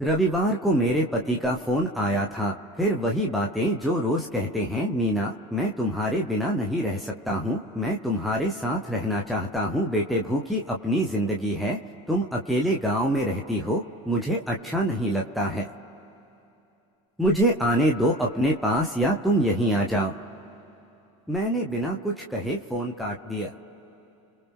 रविवार को मेरे पति का फोन आया था। फिर वही बातें जो रोज कहते हैं, मीना मैं तुम्हारे बिना नहीं रह सकता हूँ, मैं तुम्हारे साथ रहना चाहता हूँ। बेटे भूखी अपनी जिंदगी है, तुम अकेले गांव में रहती हो, मुझे अच्छा नहीं लगता है। मुझे आने दो अपने पास या तुम यहीं आ जाओ। मैंने बिना कुछ कहे फोन काट दिया।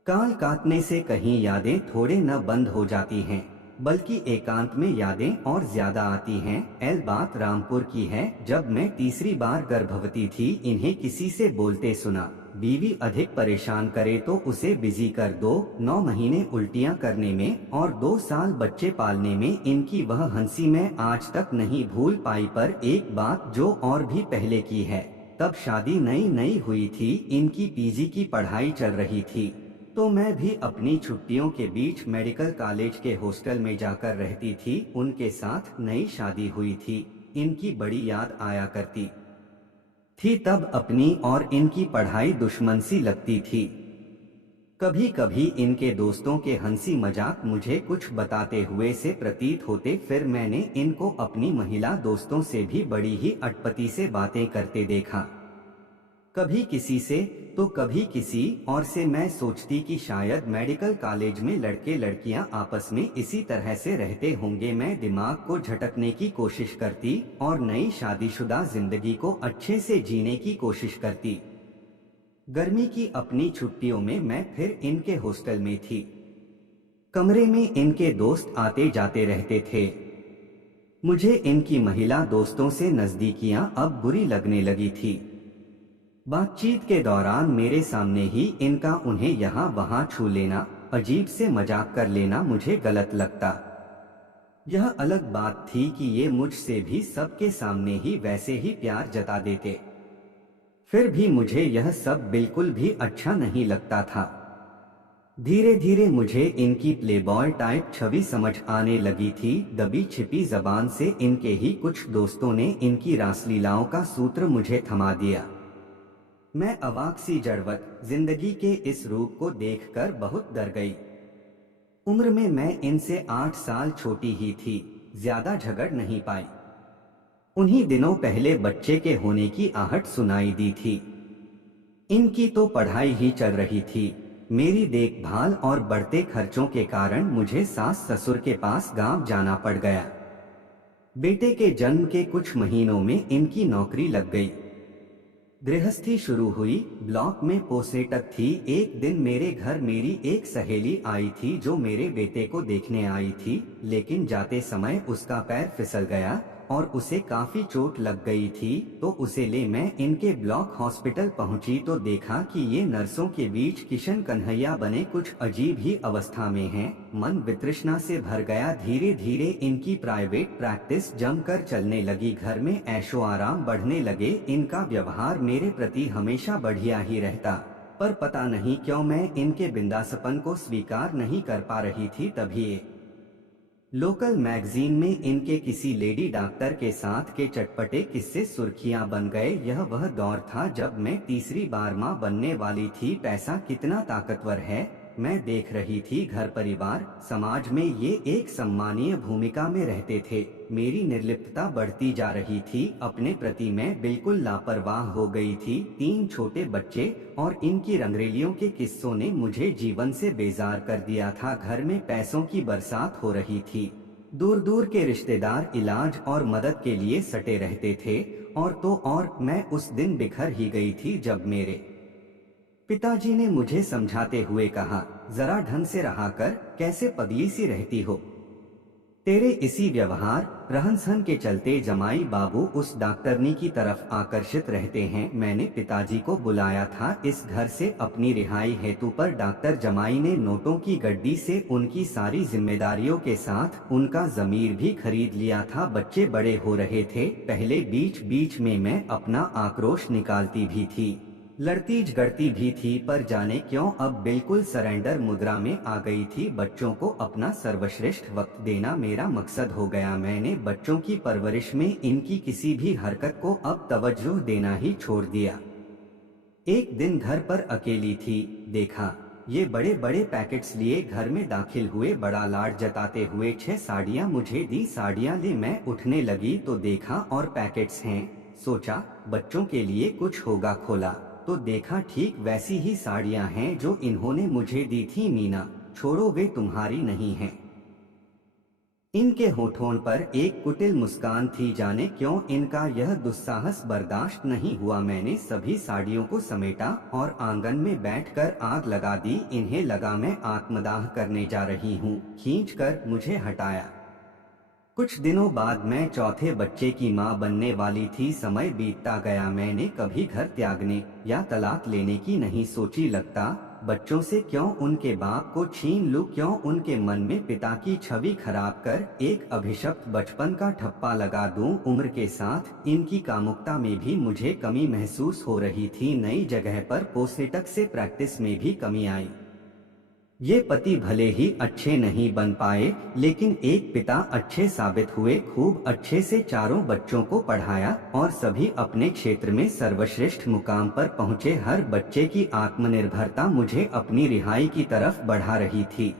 कान काटने से कहीं यादें थोड़े न बंद हो जाती हैं, बल्कि एकांत में यादें और ज्यादा आती हैं। बात रामपुर की है। जब मैं तीसरी बार गर्भवती थी, इन्हें किसी से बोलते सुना, बीवी अधिक परेशान करे तो उसे बिजी कर दो। 9 महीने उल्टियां करने में और 2 साल बच्चे पालने में इनकी वह हंसी मैं आज तक नहीं भूल पाई। पर एक बात जो और भी पहले की है, तब शादी नई नई हुई थी, इनकी पीजी की पढ़ाई चल रही थी, तो मैं भी अपनी छुट्टियों के बीच मेडिकल कॉलेज के हॉस्टल में जाकर रहती थी। उनके साथ नई शादी हुई थी, इनकी बड़ी याद आया करती थी। तब अपनी और इनकी पढ़ाई दुश्मन सी लगती थी। कभी कभी इनके दोस्तों के हंसी मजाक मुझे कुछ बताते हुए से प्रतीत होते, फिर मैंने इनको अपनी महिला दोस्तों से भी बड़ी ही अटपटी से बातें करते देखा। कभी किसी से तो कभी किसी और से। मैं सोचती कि शायद मेडिकल कॉलेज में लड़के लड़कियां आपस में इसी तरह से रहते होंगे। मैं दिमाग को झटकने की कोशिश करती और नई शादीशुदा जिंदगी को अच्छे से जीने की कोशिश करती। गर्मी की अपनी छुट्टियों में मैं फिर इनके हॉस्टल में थी। कमरे में इनके दोस्त आते जाते रहते थे। मुझे इनकी महिला दोस्तों से नजदीकियां अब बुरी लगने लगी थी। बातचीत के दौरान मेरे सामने ही इनका उन्हें यहाँ वहाँ छू लेना, अजीब से मजाक कर लेना मुझे गलत लगता। यह अलग बात थी कि ये मुझसे भी सबके सामने ही वैसे ही प्यार जता देते। फिर भी मुझे यह सब बिल्कुल भी अच्छा नहीं लगता था। धीरे धीरे मुझे इनकी प्लेबॉय टाइप छवि समझ आने लगी थी। दबी छिपी जबान से इनके ही कुछ दोस्तों ने इनकी रासलीलाओं का सूत्र मुझे थमा दिया। मैं अवाक सी जड़वत जिंदगी के इस रूप को देखकर बहुत डर गई। उम्र में मैं इनसे 8 साल छोटी ही थी, ज्यादा झगड़ नहीं पाई। उन्हीं दिनों पहले बच्चे के होने की आहट सुनाई दी थी। इनकी तो पढ़ाई ही चल रही थी। मेरी देखभाल और बढ़ते खर्चों के कारण मुझे सास ससुर के पास गांव जाना पड़ गया। बेटे के जन्म के कुछ महीनों में इनकी नौकरी लग गई। गृहस्थी शुरू हुई। ब्लॉक में पोसेटक थी। एक दिन मेरे घर मेरी एक सहेली आई थी जो मेरे बेटे को देखने आई थी, लेकिन जाते समय उसका पैर फिसल गया और उसे काफी चोट लग गई थी। तो उसे ले मैं इनके ब्लॉक हॉस्पिटल पहुंची तो देखा कि ये नर्सों के बीच किशन कन्हैया बने कुछ अजीब ही अवस्था में हैं। मन वितृष्णा से भर गया। धीरे धीरे इनकी प्राइवेट प्रैक्टिस जमकर चलने लगी। घर में ऐशो आराम बढ़ने लगे। इनका व्यवहार मेरे प्रति हमेशा बढ़िया ही रहता, पर पता नहीं क्यों मैं इनके बिंदासपन को स्वीकार नहीं कर पा रही थी। तभी एक लोकल मैगजीन में इनके किसी लेडी डॉक्टर के साथ के चटपटे किस्से सुर्खियां बन गए। यह वह दौर था जब मैं तीसरी बार मां बनने वाली थी। पैसा कितना ताकतवर है, मैं देख रही थी। घर परिवार समाज में ये एक सम्मानीय भूमिका में रहते थे। मेरी निर्लिप्तता बढ़ती जा रही थी। अपने प्रति मैं बिल्कुल लापरवाह हो गई थी। 3 छोटे बच्चे और इनकी रंगरेलियों के किस्सों ने मुझे जीवन से बेजार कर दिया था। घर में पैसों की बरसात हो रही थी। दूर दूर के रिश्तेदार इलाज और मदद के लिए सटे रहते थे। और तो और मैं उस दिन बिखर ही गई थी जब मेरे पिताजी ने मुझे समझाते हुए कहा, जरा ढंग से रहा कर, कैसे पगली सी रहती हो। तेरे इसी व्यवहार रहन सहन के चलते जमाई बाबू उस डॉक्टरनी की तरफ आकर्षित रहते हैं। मैंने पिताजी को बुलाया था इस घर से अपनी रिहाई हेतु, पर डॉक्टर जमाई ने नोटों की गड्डी से उनकी सारी जिम्मेदारियों के साथ उनका जमीर भी खरीद लिया था। बच्चे बड़े हो रहे थे। पहले बीच बीच में मैं अपना आक्रोश निकालती भी थी, लड़ती झगड़ती भी थी, पर जाने क्यों अब बिल्कुल सरेंडर मुद्रा में आ गई थी। बच्चों को अपना सर्वश्रेष्ठ वक्त देना मेरा मकसद हो गया। मैंने बच्चों की परवरिश में इनकी किसी भी हरकत को अब तवज्जो देना ही छोड़ दिया। एक दिन घर पर अकेली थी, देखा ये बड़े बड़े पैकेट्स लिए घर में दाखिल हुए, बड़ा लाड जताते हुए 6 साड़ियाँ मुझे दी। साड़ियाँ ले मैं उठने लगी तो देखा और पैकेट्स हैं। सोचा बच्चों के लिए कुछ होगा, खोला तो देखा ठीक वैसी ही साड़ियाँ हैं जो इन्होंने मुझे दी थी। मीना छोड़ो, वे तुम्हारी नहीं हैं। इनके होठों पर एक कुटिल मुस्कान थी, जाने क्यों इनका यह दुस्साहस बर्दाश्त नहीं हुआ। मैंने सभी साड़ियों को समेटा और आंगन में बैठकर आग लगा दी। इन्हें लगा मैं आत्मदाह करने जा रही हूँ, खींचकर मुझे हटाया। कुछ दिनों बाद मैं चौथे बच्चे की माँ बनने वाली थी। समय बीतता गया, मैंने कभी घर त्यागने या तलाक लेने की नहीं सोची। लगता बच्चों से क्यों उनके बाप को छीन लूं, क्यों उनके मन में पिता की छवि खराब कर एक अभिशप्त बचपन का ठप्पा लगा दूं। उम्र के साथ इनकी कामुकता में भी मुझे कमी महसूस हो रही थी। नई जगह पर पोस्टक से प्रैक्टिस में भी कमी आई। ये पति भले ही अच्छे नहीं बन पाए, लेकिन एक पिता अच्छे साबित हुए। खूब अच्छे से चारों बच्चों को पढ़ाया और सभी अपने क्षेत्र में सर्वश्रेष्ठ मुकाम पर पहुँचे। हर बच्चे की आत्मनिर्भरता मुझे अपनी रिहाई की तरफ बढ़ा रही थी।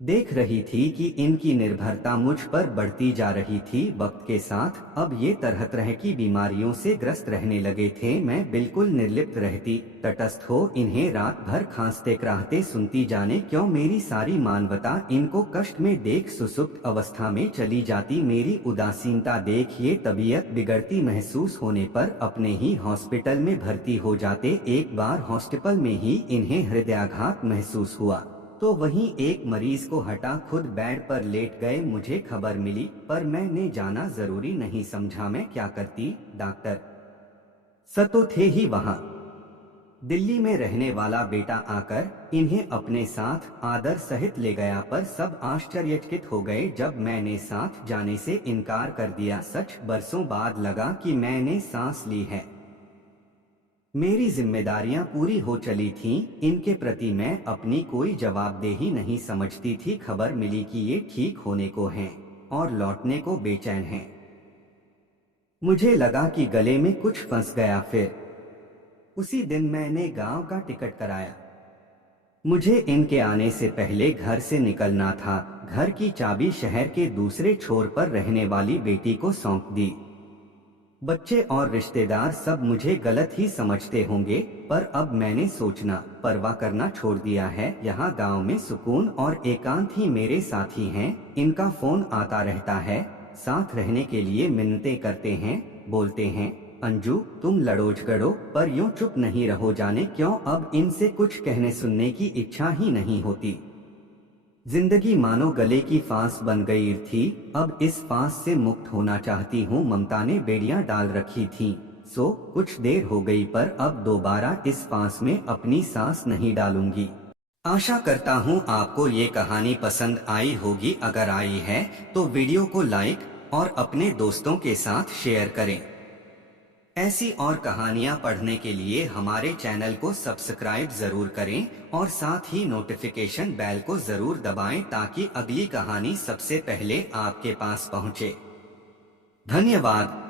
देख रही थी कि इनकी निर्भरता मुझ पर बढ़ती जा रही थी। वक्त के साथ अब ये तरह तरह की बीमारियों से ग्रस्त रहने लगे थे। मैं बिल्कुल निर्लिप्त रहती, तटस्थ हो इन्हें रात भर खांसते कराहते सुनती। जाने क्यों मेरी सारी मानवता इनको कष्ट में देख सुसुप्त अवस्था में चली जाती। मेरी उदासीनता देख ये तबीयत बिगड़ती महसूस होने पर अपने ही हॉस्पिटल में भर्ती हो जाते। एक बार हॉस्पिटल में ही इन्हें हृदयाघात महसूस हुआ तो वहीं एक मरीज को हटा खुद बेड पर लेट गए। मुझे खबर मिली पर मैंने जाना जरूरी नहीं समझा। मैं क्या करती, डॉक्टर सतो थे ही वहां। दिल्ली में रहने वाला बेटा आकर इन्हें अपने साथ आदर सहित ले गया, पर सब आश्चर्यचकित हो गए जब मैंने साथ जाने से इनकार कर दिया। सच बरसों बाद लगा कि मैंने सांस ली है। मेरी जिम्मेदारियां पूरी हो चली थीं, इनके प्रति मैं अपनी कोई जवाबदेही नहीं समझती थी। खबर मिली कि ये ठीक होने को हैं और लौटने को बेचैन हैं। मुझे लगा कि गले में कुछ फंस गया। फिर उसी दिन मैंने गांव का टिकट कराया। मुझे इनके आने से पहले घर से निकलना था। घर की चाबी शहर के दूसरे छोर पर रहने वाली बेटी को सौंप दी। बच्चे और रिश्तेदार सब मुझे गलत ही समझते होंगे, पर अब मैंने सोचना परवाह करना छोड़ दिया है। यहाँ गांव में सुकून और एकांत ही मेरे साथी हैं। इनका फोन आता रहता है, साथ रहने के लिए मिन्नतें करते हैं, बोलते हैं अंजू तुम लड़ो झगड़ो पर यूं चुप नहीं रहो। जाने क्यों अब इनसे कुछ कहने सुनने की इच्छा ही नहीं होती। जिंदगी मानो गले की फांस बन गई थी, अब इस फांस से मुक्त होना चाहती हूँ। ममता ने बेड़ियां डाल रखी थीं, सो कुछ देर हो गई पर अब दोबारा इस फांस में अपनी सांस नहीं डालूंगी। आशा करता हूँ आपको ये कहानी पसंद आई होगी। अगर आई है तो वीडियो को लाइक और अपने दोस्तों के साथ शेयर करें। ऐसी और कहानियाँ पढ़ने के लिए हमारे चैनल को सब्सक्राइब जरूर करें और साथ ही नोटिफिकेशन बेल को जरूर दबाएं ताकि अगली कहानी सबसे पहले आपके पास पहुँचे। धन्यवाद।